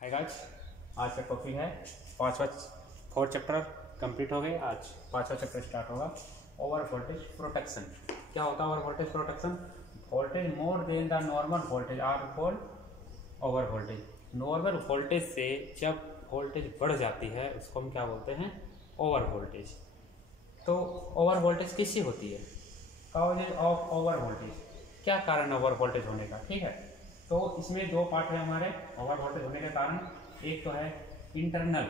Hi guys, आज का topic है फोर्थ चैप्टर कंप्लीट हो गए। आज पांचवा चैप्टर स्टार्ट होगा। Over voltage protection. क्या होता है over voltage protection? Voltage more than the normal voltage are called over voltage. Normal voltage से जब वोल्टेज बढ़ जाती है उसको हम क्या बोलते हैं? Over voltage. तो ओवर वोल्टेज किससे होती है? Causes of over voltage. क्या कारण ओवर वोल्टेज होने का? ठीक है, तो इसमें दो पार्ट है हमारे ओवर वोल्टेज होने के कारण। एक तो है internal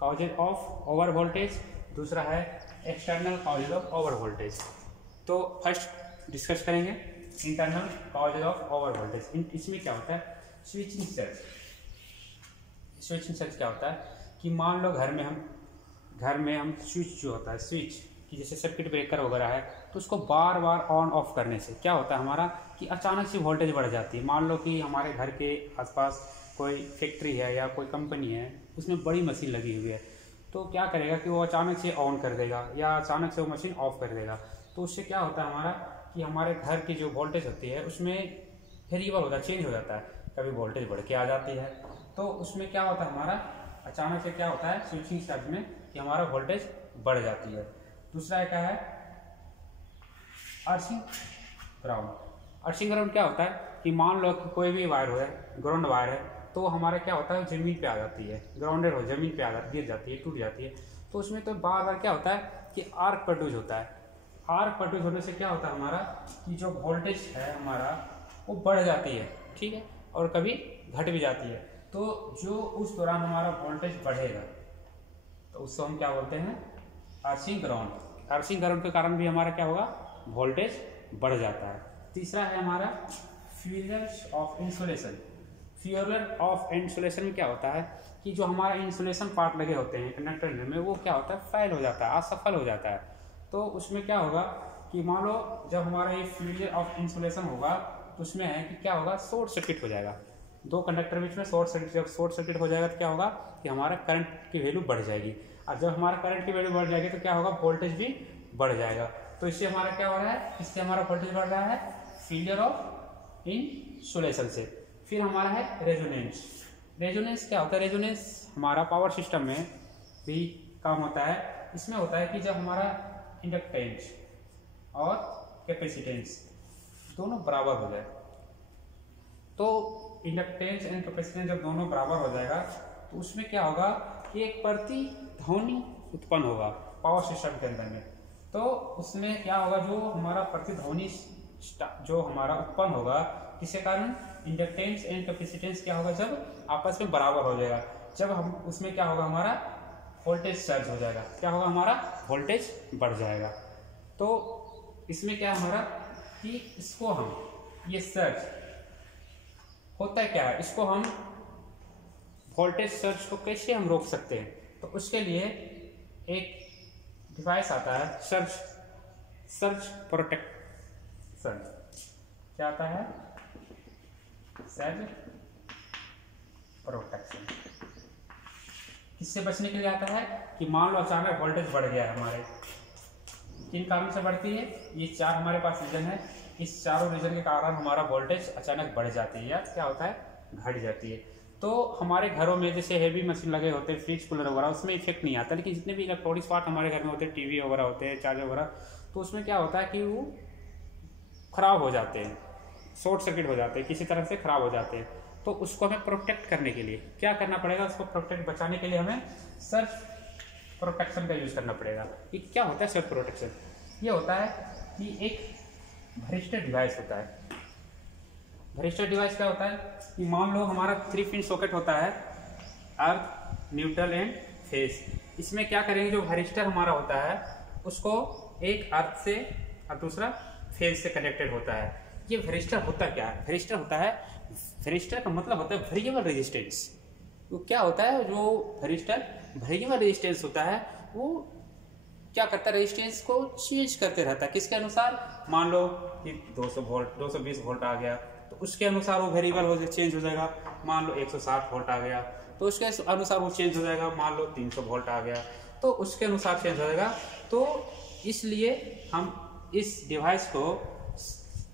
causes of over voltage, दूसरा है external causes of over voltage. तो फर्स्ट डिस्कस करेंगे internal causes of over voltage. इसमें क्या होता है? Switching surge. स्विचिंग सर्ज क्या होता है कि मान लो घर में हम स्विच जो होता है, स्विच कि जैसे सर्किट ब्रेकर वगैरह है, तो उसको बार बार ऑन ऑफ करने से क्या होता है हमारा कि अचानक से वोल्टेज बढ़ जाती है। मान लो कि हमारे घर के आसपास कोई फैक्ट्री है या कोई कंपनी है, उसमें बड़ी मशीन लगी हुई है, तो क्या करेगा कि वो अचानक से ऑन कर देगा या अचानक से वो मशीन ऑफ कर देगा। तो उससे क्या होता है हमारा कि हमारे घर की जो वोल्टेज होती है उसमें वेरिएबल होता है, चेंज हो जाता है। कभी वोल्टेज बढ़ के आ जाती है, तो उसमें क्या होता है हमारा अचानक से क्या होता है स्विचिंग सर्ज में कि हमारा वोल्टेज बढ़ जाती है। दूसरा क्या है? Earthing ground. अर्थिंग ग्राउंड क्या होता है कि मान लो कि कोई भी वायर है, ग्राउंड वायर है, तो हमारा क्या होता है जमीन पे आ जाती है, ग्राउंडेड हो जमीन पे आ जाती, गिर जाती है, टूट जाती है। तो उसमें तो बार बार क्या होता है कि आर्क प्रोड्यूस होता है। आर्क प्रोड्यूस होने से क्या होता है हमारा कि जो वोल्टेज है हमारा वो बढ़ जाती है, ठीक है, और कभी घट भी जाती है। तो जो उस दौरान हमारा वोल्टेज बढ़ेगा तो उसको हम क्या बोलते हैं? Earthing ground. अर्थिंग ग्राउंड के कारण भी हमारा क्या होगा? वोल्टेज बढ़ जाता है। तीसरा है हमारा failure of insulation. Failure of insulation में क्या होता है कि जो हमारा इंसुलेशन पार्ट लगे होते हैं कंडक्टर में, वो क्या होता है फेल हो जाता है, असफल हो जाता है। तो उसमें क्या होगा कि मान लो जब हमारा ये फेलियर ऑफ इंसुलेशन होगा तो उसमें है कि क्या होगा, शॉर्ट सर्किट हो जाएगा। दो कंडक्टर बीच में शॉर्ट सर्किट, जब शॉर्ट सर्किट हो जाएगा तो क्या होगा कि हमारा करंट की वैल्यू बढ़ जाएगी, और जब हमारा करंट की वैल्यू बढ़ जाएगी तो क्या होगा, वोल्टेज भी बढ़ जाएगा। तो इससे हमारा क्या हो रहा है, इससे हमारा वोल्टेज बढ़ रहा है फेलियर ऑफ इंसुलेशन से। फिर हमारा है रेजोनेंस। रेजोनेंस क्या होता है? रेजोनेंस हमारा पावर सिस्टम में भी काम होता है। इसमें होता है कि जब हमारा इंडक्टेंस और कैपेसिटेंस दोनों बराबर हो जाए, तो इंडक्टेंस एंड कैपेसिटेंस जब दोनों बराबर हो जाएगा तो उसमें क्या होगा कि एक प्रतिध्वनि उत्पन्न होगा पावर सिस्टम के अंदर में। तो उसमें क्या होगा, जो हमारा प्रतिध्वनि जो हमारा उत्पन्न होगा, किसके कारण? इंडक्टेंस एंड कैपेसिटेंस क्या होगा, जब आपस में बराबर हो जाएगा, जब हम उसमें क्या होगा हमारा वोल्टेज सर्ज हो जाएगा। क्या होगा? हमारा वोल्टेज बढ़ जाएगा। तो इसमें क्या है हमारा कि इसको हम ये सर्ज होता है क्या है, इसको हम वोल्टेज सर्ज को कैसे हम रोक सकते हैं? तो उसके लिए एक डिवाइस आता है, सर्ज प्रोटेक्शन। क्या आता है? Surge protection. किससे बचने के लिए आता है कि मान लो अचानक वोल्टेज बढ़ गया है हमारे, किन कारण से बढ़ती है? ये चार हमारे पास रीजन है, इस चारों रीजन के कारण हमारा वोल्टेज अचानक बढ़ जाती है या क्या होता है घट जाती है। तो हमारे घरों में जैसे हेवी मशीन लगे होते हैं, फ्रिज कूलर वगैरह, उसमें इफेक्ट नहीं आता, लेकिन जितने भी इलेक्ट्रॉनिक्स पार्ट हमारे घर में होते हैं, टीवी वगैरह होते हैं, चार्जर वगैरह, तो उसमें क्या होता है कि वो खराब हो जाते हैं, शॉर्ट सर्किट हो जाते हैं, किसी तरह से खराब हो जाते हैं। तो उसको हमें प्रोटेक्ट करने के लिए क्या करना पड़ेगा? उसको प्रोटेक्ट बचाने के लिए हमें सर्ज प्रोटेक्शन का यूज करना पड़ेगा। ये क्या होता है सर्ज प्रोटेक्शन? ये होता है कि एक वरिष्ठर डिवाइस होता है। वरिष्ठर डिवाइस क्या होता है कि मान लो हमारा 3 पिन सॉकेट होता है, अर्थ, न्यूट्रल एंड फेस। इसमें क्या करेंगे, जो वरिष्ठर हमारा होता है उसको एक अर्थ से और दूसरा फेस से कनेक्टेड होता है। ये वरिष्ठर होता क्या है? वरिष्ठर होता है, वरिष्ठर का मतलब होता है वेरिएबल रेजिस्टेंस। वो क्या होता है, जो वरिष्ठर वेरिएबल रेजिस्टेंस होता है वो क्या करता है, रेजिस्टेंस को चेंज करते रहता है। किसके अनुसार? मान लो कि 200 वोल्ट 220 वोल्ट आ गया तो उसके अनुसार वो वेरिएबल चेंज हो जाएगा। मान लो 160 वोल्ट आ गया तो उसके अनुसार वो चेंज हो जाएगा। मान लो 300 वोल्ट आ गया तो उसके अनुसार चेंज हो जाएगा। तो इसलिए हम इस डिवाइस को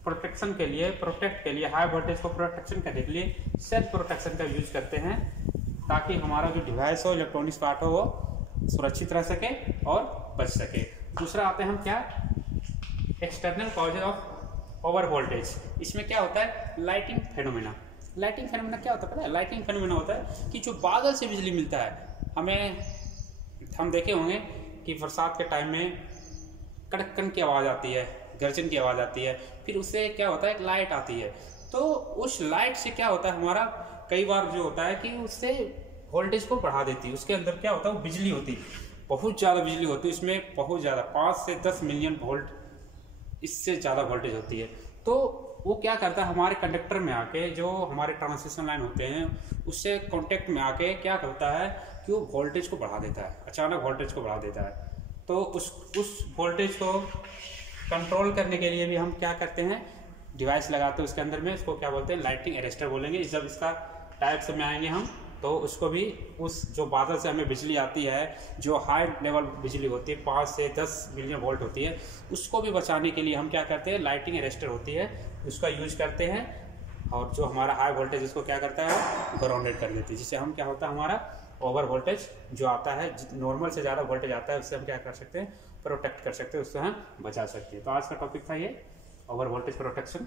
प्रोटेक्शन के लिए, प्रोटेक्ट के लिए, हाई वोल्टेज को प्रोटेक्शन करने के लिए सेल्फ प्रोटेक्शन का यूज करते हैं, ताकि हमारा जो डिवाइस हो, इलेक्ट्रॉनिक्स पार्ट हो, वो सुरक्षित रह सके और बच सके। दूसरा आते हैं हम क्या, external causes of over voltage. इसमें क्या होता है, लाइटिंग फेनोमेना। लाइटिंग फेनोमेना क्या होता है पता है? लाइटिंग फेनोमेना होता है कि जो बादल से बिजली मिलता है हमें, हम देखे होंगे कि बरसात के टाइम में कड़कन की आवाज़ आती है, गर्जन की आवाज़ आती है, फिर उससे क्या होता है, एक लाइट आती है। तो उस लाइट से क्या होता है, हमारा कई बार जो होता है कि उससे वोल्टेज को बढ़ा देती है। उसके अंदर क्या होता है, वो बिजली होती है, बहुत ज़्यादा बिजली होती है उसमें, बहुत ज़्यादा, 5 से 10 मिलियन वोल्ट, इससे ज़्यादा वोल्टेज होती है। तो वो क्या करता है, हमारे कंडक्टर में आके, जो हमारे ट्रांसमिशन लाइन होते हैं उससे कांटेक्ट में आके क्या करता है कि वो वोल्टेज को बढ़ा देता है, अचानक वोल्टेज को बढ़ा देता है। तो उस वोल्टेज को कंट्रोल करने के लिए भी हम क्या करते हैं, डिवाइस लगाते हैं उसके अंदर में, इसको क्या बोलते हैं, लाइटिंग अरेस्टर बोलेंगे। जब इसका टाइप्स में आएंगे हम, तो उसको भी, उस जो बादल से हमें बिजली आती है, जो हाई लेवल बिजली होती है, 5 से 10 मिलियन वोल्ट होती है, उसको भी बचाने के लिए हम क्या करते हैं, लाइटिंग अरेस्टर होती है, उसका यूज करते हैं। और जो हमारा हाई वोल्टेज, उसको क्या करता है, ग्राउंडेड कर देती है, जिससे हम क्या होता है, हमारा ओवर वोल्टेज जो आता है, नॉर्मल से ज़्यादा वोल्टेज आता है, उससे हम क्या कर सकते हैं, प्रोटेक्ट कर सकते हैं, उससे हम बचा सकते हैं। तो आज का टॉपिक था ये, ओवर वोल्टेज प्रोटेक्शन।